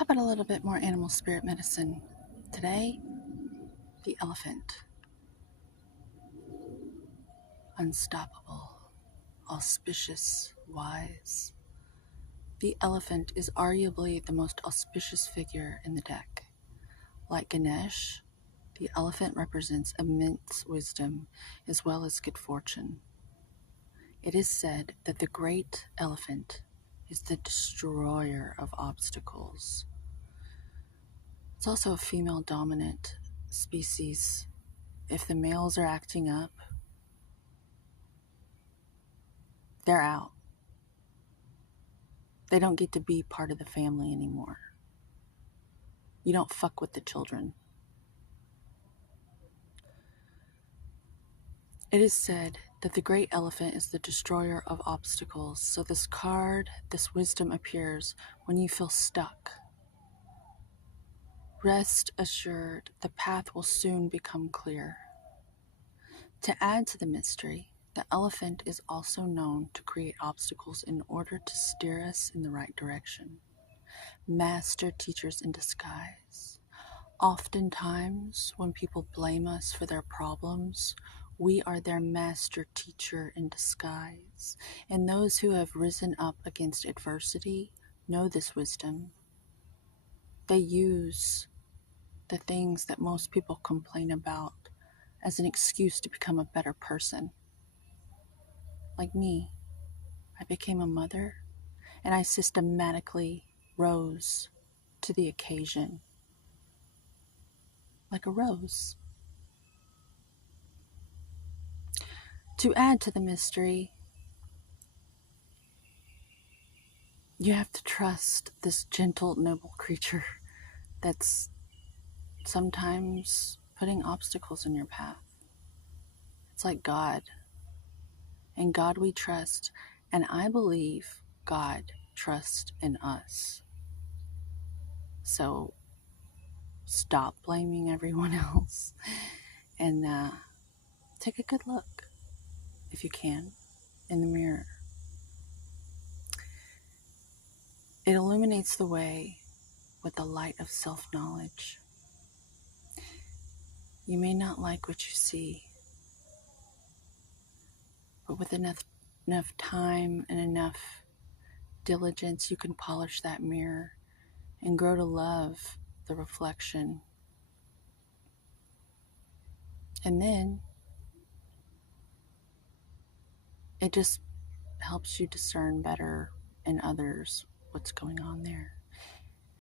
How about a little bit more animal spirit medicine? Today, the elephant. Unstoppable, auspicious, wise. The elephant is arguably the most auspicious figure in the deck. Like Ganesh, the elephant represents immense wisdom as well as good fortune. It is said that the great elephant is the destroyer of obstacles. It's also a female dominant species. If the males are acting up, they're out. They don't get to be part of the family anymore. You don't fuck with the children. It is said that the great elephant is the destroyer of obstacles. So this card, this wisdom appears when you feel stuck. Rest assured, the path will soon become clear. To add to the mystery, the elephant is also known to create obstacles in order to steer us in the right direction. Master teachers in disguise. Oftentimes, when people blame us for their problems, we are their master teacher in disguise. And those who have risen up against adversity know this wisdom. They use the things that most people complain about as an excuse to become a better person. Like me, I became a mother and I systematically rose to the occasion like a rose. To add to the mystery, you have to trust this gentle, noble creature that's sometimes putting obstacles in your path. It's like God. In God we trust, and I believe God trusts in us. So stop blaming everyone else and take a good look, if you can, in the mirror. It illuminates the way with the light of self-knowledge. You may not like what you see, but with enough time and enough diligence, you can polish that mirror and grow to love the reflection. And then it just helps you discern better in others what's going on there.